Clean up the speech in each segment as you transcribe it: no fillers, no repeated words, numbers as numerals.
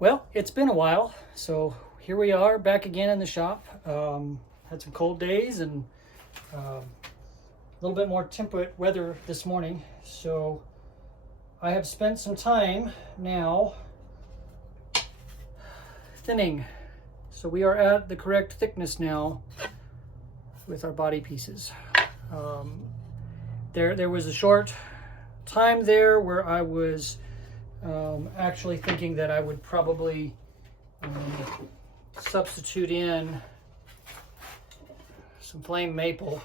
Well, it's been a while, so here we are back again in the shop. Had some cold days and a little bit more temperate weather this morning, so I have spent some time now thinning. So we are at the correct thickness now with our body pieces. There was a short time there where I was actually thinking that I would probably substitute in some flame maple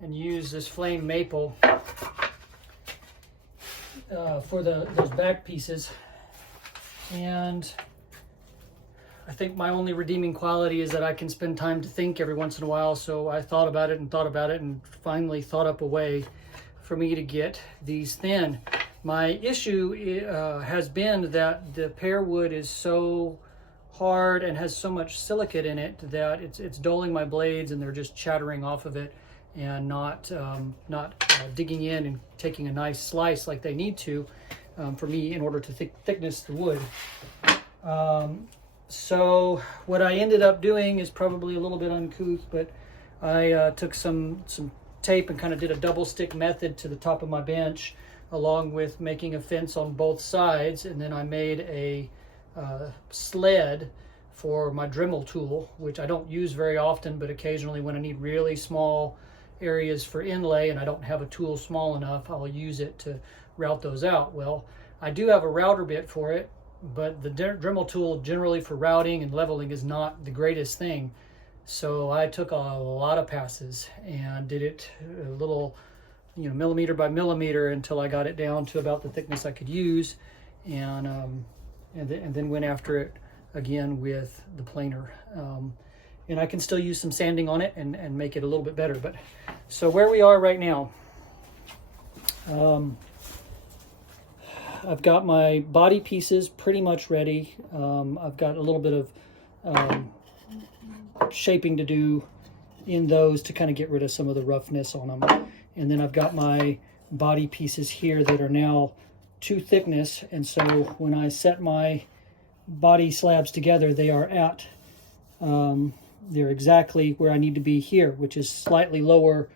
and use this flame maple for those back pieces. And I think my only redeeming quality is that I can spend time to think every once in a while. So I thought about it and finally thought up a way for me to get these thin. My issue has been that the pear wood is so hard and has so much silicate in it that it's dulling my blades, and they're just chattering off of it and not digging in and taking a nice slice like they need to for me in order to thickness the wood. So what I ended up doing is probably a little bit uncouth, but I took some tape and kind of did a double stick method to the top of my bench, along with making a fence on both sides, and then I made a sled for my Dremel tool, which I don't use very often, but occasionally when I need really small areas for inlay and I don't have a tool small enough, I'll use it to route those out. Well, I do have a router bit for it, but the Dremel tool generally for routing and leveling is not the greatest thing. So I took a lot of passes and did it a little, millimeter by millimeter until I got it down to about the thickness I could use, and then went after it again with the planer. And I can still use some sanding on it and make it a little bit better. But so where we are right now, I've got my body pieces pretty much ready. I've got a little bit of shaping to do in those to kind of get rid of some of the roughness on them. And then I've got my body pieces here that are now to thickness. And so when I set my body slabs together, they are at, they're exactly where I need to be here, which is slightly lower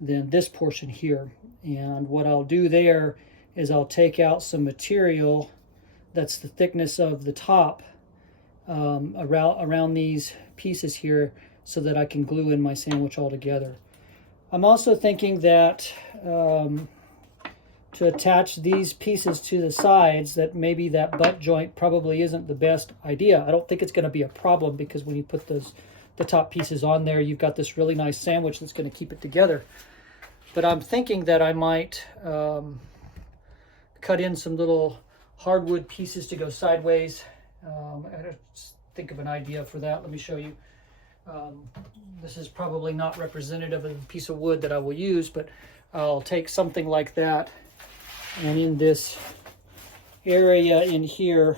than this portion here. And what I'll do there is I'll take out some material that's the thickness of the top around these pieces here so that I can glue in my sandwich all together. I'm also thinking that to attach these pieces to the sides, that maybe that butt joint probably isn't the best idea. I don't think it's going to be a problem, because when you put the top pieces on there, you've got this really nice sandwich that's going to keep it together. But I'm thinking that I might cut in some little hardwood pieces to go sideways. I just think of an idea for that. Let me show you. This is probably not representative of the piece of wood that I will use, but I'll take something like that, and in this area in here,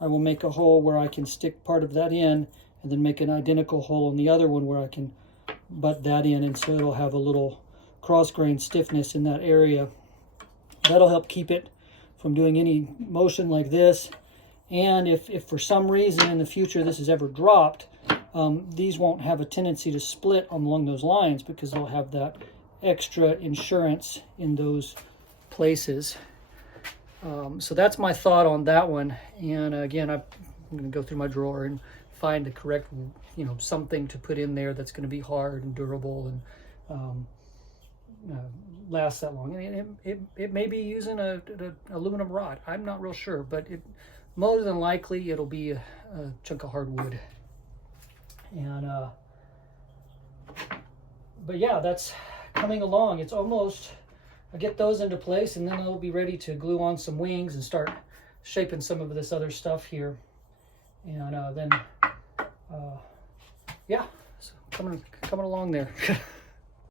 I will make a hole where I can stick part of that in, and then make an identical hole on the other one where I can butt that in, and so it'll have a little cross-grain stiffness in that area. That'll help keep it from doing any motion like this. And if for some reason in the future this is ever dropped, these won't have a tendency to split along those lines, because they'll have that extra insurance in those places. So that's my thought on that one. And again, I'm going to go through my drawer and find the correct, something to put in there that's going to be hard and durable and last that long. And it may be using a aluminum rod. I'm not real sure, but more than likely it'll be a chunk of hardwood. And but yeah, that's coming along. It's almost, I get those into place, and then I'll be ready to glue on some wings and start shaping some of this other stuff here. And then yeah, so coming along there.